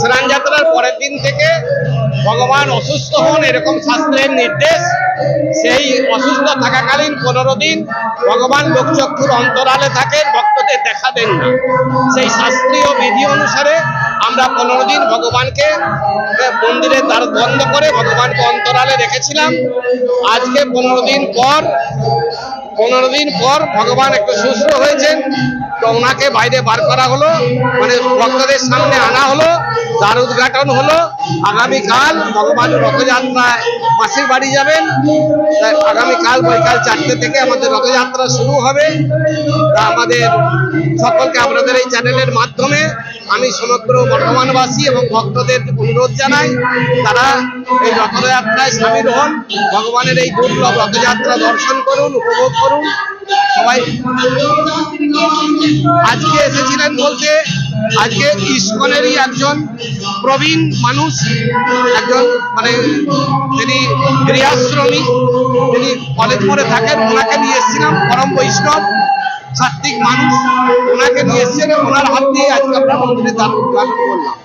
স্নান যাত্রার পরের দিন থেকে ভগবান অসুস্থ হন এরকম শাস্ত্রের নির্দেশ। সেই অসুস্থ থাকাকালীন 15 দিন ভগবান লোকচক্ষুর অন্তরালে থাকেন, ভক্তদের দেখা দেন না। সেই শাস্ত্রীয় বিধি অনুসারে আমরা 15 দিন ভগবানকে মন্দিরের দ্বার বন্ধ করে ভগবানকে অন্তরালে রেখেছিলাম। আজকে 15 দিন পর ভগবান একটু সুস্থ হয়েছেন, তো ওনাকে বাইরে বার করা হলো, মানে ভক্তদের সামনে আনা হলো, দ্বার উদ্ঘাটন হলো। আগামীকাল ভগবান রথযাত্রায় মাসির বাড়ি যাবেন। আগামীকাল বৈকাল 4টে থেকে আমাদের রথযাত্রা শুরু হবে। তা আমাদের সকলকে আপনাদের এই চ্যানেলের মাধ্যমে আমি সমগ্র বর্ধমানবাসী এবং ভক্তদের অনুরোধ জানাই, তারা এই রথযাত্রায় সামিল হন, ভগবানের এই দুর্লভ রথযাত্রা দর্শন করুন, উপভোগ করুন। সবাই আজকে এসেছিলেন বলতে, আজকে ইস্কনেরই একজন প্রবীণ মানুষ, একজন মানে তিনি গৃহশ্রমিক, তিনি কলেজ মোড়ে থাকেন, ওনাকে নিয়ে এসেছিলাম। পরম বৈষ্ণব সাত্বিক মানুষ, ওনাকে নিয়ে এসেছেন, ওনার হাত দিয়ে আজকে আমরা মন্দিরের দ্বার উদ্ঘাটন করলাম।